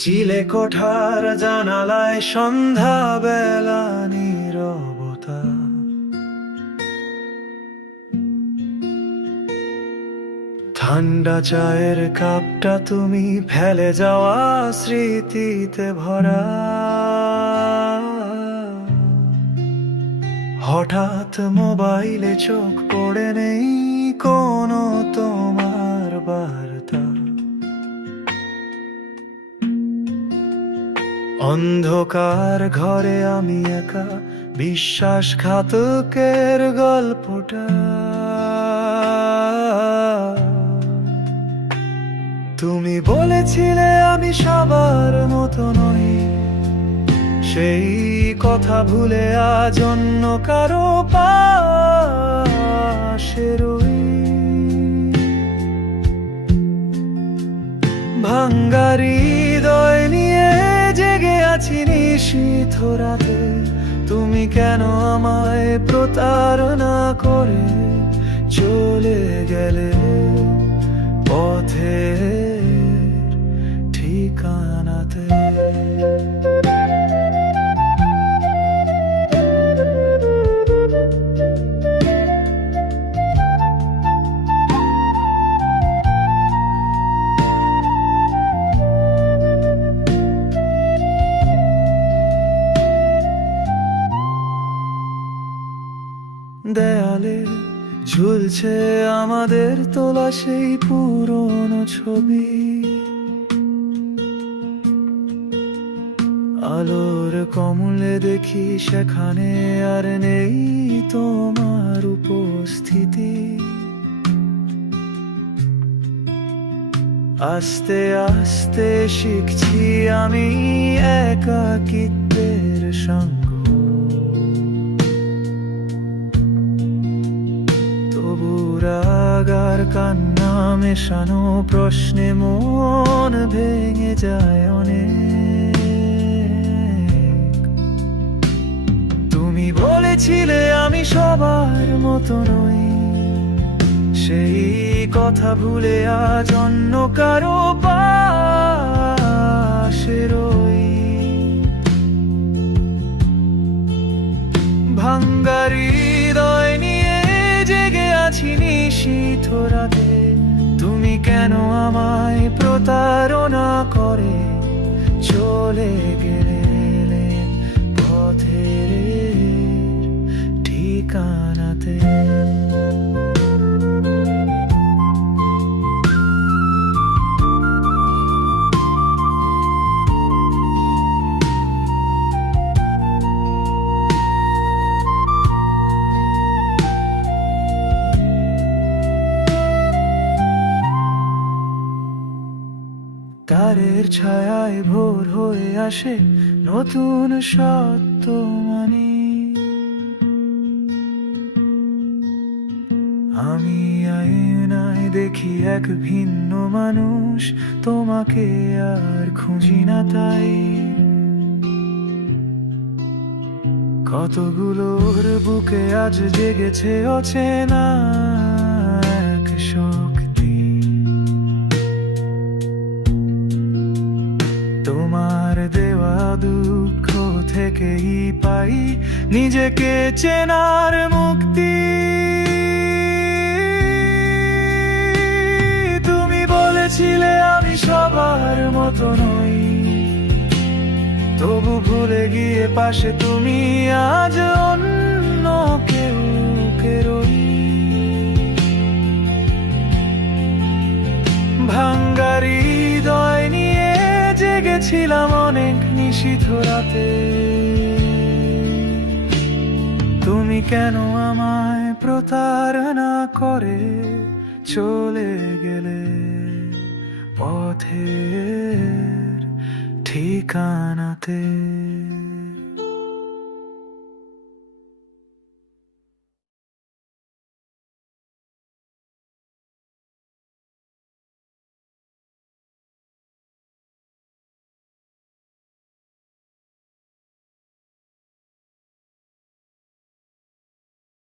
চিলে কোঠার জানালায় সন্ধ্যা বেলা নীরবতা। ঠান্ডা চায়ের কাপটা তুমি ফেলে যাওয়া স্মৃতিতে ভরা। হঠাৎ মোবাইলে চোখ পড়ে নেই কোনো তোমার অন্ধকার ঘরে আমি একা, বিশ্বাসঘাতকের গল্পটা। তুমি বলেছিলে আমি সবার মতো নই, সেই কথা ভুলে আজ অন্য কারও পাশে ভাঙ্গারি নিশীথ রাতে তুমি কেন আমায় প্রতারণা করে চলে গেলে পথে? ঝুলছে আমাদের তোলা সেই পুরনো ছবি। আলোর কমলে দেখি সেখানে আর নেই তোমার উপস্থিতি। আস্তে আস্তে শিখছি আমি একাকিত্বের সঙ্গ। রাগার কান্না মেশানো প্রশ্নে মন ভেঙে যায় অনেক। তুমি বলেছিলে আমি সবার মতো নই। সেই কথা ভুলে আজ অন্য কারও পাশে নিশীথ রাতে তুমি কেন আমায় প্রতারণা করে চলে গেলে? তারের ছায়ায় ভোর হয়ে আসে নতুন সত্য মানে। আমি আয়নায় দেখি এক ভিন্ন মানুষ, তোমাকে আর খুঁজি না তাই। কতগুলোর বুকে আজ জেগেছে অচেনা। দুঃখ থেকেই পাই নিজেকে চেনার মুক্তি। তুমি বলেছিলে আমি সবার মতো নই। তবু ভুলে গিয়ে পাশে তুমি আজ জেগেছিলাম অনেক নিশীথ রাতে। তুমি কেন আমায় প্রতারণা করে চলে গেলে? পথের ঠিকানাতে